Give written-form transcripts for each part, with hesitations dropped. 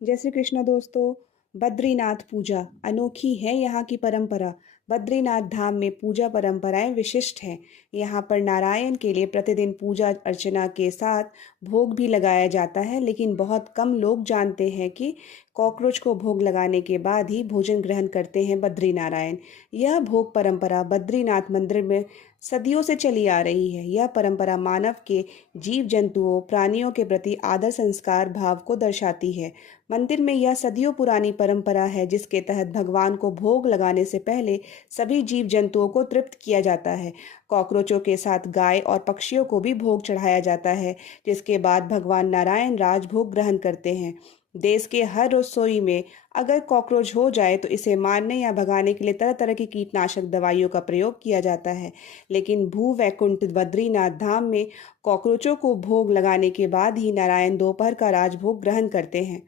जय श्री कृष्ण दोस्तों। बद्रीनाथ पूजा अनोखी है यहाँ की परंपरा। बद्रीनाथ धाम में पूजा परंपराएं विशिष्ट हैं। यहाँ पर नारायण के लिए प्रतिदिन पूजा अर्चना के साथ भोग भी लगाया जाता है, लेकिन बहुत कम लोग जानते हैं कि कॉकरोच को भोग लगाने के बाद ही भोजन ग्रहण करते हैं बद्री नारायण। यह भोग परंपरा बद्रीनाथ मंदिर में सदियों से चली आ रही है। यह परंपरा मानव के जीव जंतुओं प्राणियों के प्रति आदर संस्कार भाव को दर्शाती है। मंदिर में यह सदियों पुरानी परंपरा है जिसके तहत भगवान को भोग लगाने से पहले सभी जीव जंतुओं को तृप्त किया जाता है। कॉकरोचों के साथ गाय और पक्षियों को भी भोग चढ़ाया जाता है, जिसके बाद भगवान नारायण राजभोग ग्रहण करते हैं। देश के हर रसोई में अगर कॉकरोच हो जाए तो इसे मारने या भगाने के लिए तरह तरह की कीटनाशक दवाइयों का प्रयोग किया जाता है। लेकिन भू वैकुंठ बद्रीनाथ धाम में कॉकरोचों को भोग लगाने के बाद ही नारायण दोपहर का राजभोग ग्रहण करते हैं।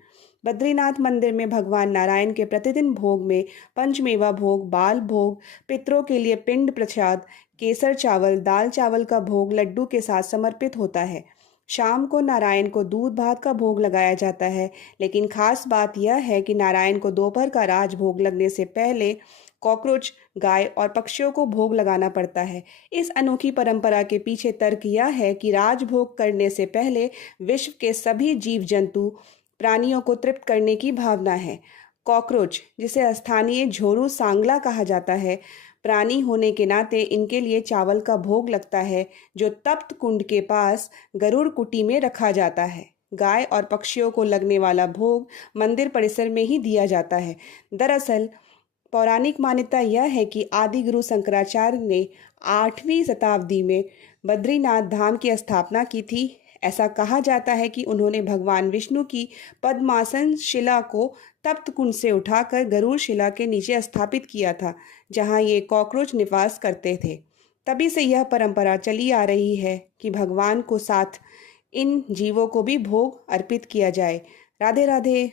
बद्रीनाथ मंदिर में भगवान नारायण के प्रतिदिन भोग में पंचमेवा भोग, बाल भोग, पितरों के लिए पिंड प्रसाद, केसर चावल, दाल चावल का भोग लड्डू के साथ समर्पित होता है। शाम को नारायण को दूध भात का भोग लगाया जाता है, लेकिन खास बात यह है कि नारायण को दोपहर का राजभोग लगने से पहले कॉकरोच, गाय और पक्षियों को भोग लगाना पड़ता है। इस अनोखी परंपरा के पीछे तर्क यह है कि राजभोग करने से पहले विश्व के सभी जीव जंतु प्राणियों को तृप्त करने की भावना है। कॉकरोच, जिसे स्थानीय झोरू सांगला कहा जाता है, प्राणी होने के नाते इनके लिए चावल का भोग लगता है, जो तप्त कुंड के पास गरुड़ कुटी में रखा जाता है। गाय और पक्षियों को लगने वाला भोग मंदिर परिसर में ही दिया जाता है। दरअसल पौराणिक मान्यता यह है कि आदि गुरु शंकराचार्य ने 8वीं शताब्दी में बद्रीनाथ धाम की स्थापना की थी। ऐसा कहा जाता है कि उन्होंने भगवान विष्णु की पद्मासन शिला को तप्त कुंड से उठाकर गरुड़ शिला के नीचे स्थापित किया था, जहां ये कॉकरोच निवास करते थे। तभी से यह परंपरा चली आ रही है कि भगवान को साथ इन जीवों को भी भोग अर्पित किया जाए। राधे राधे।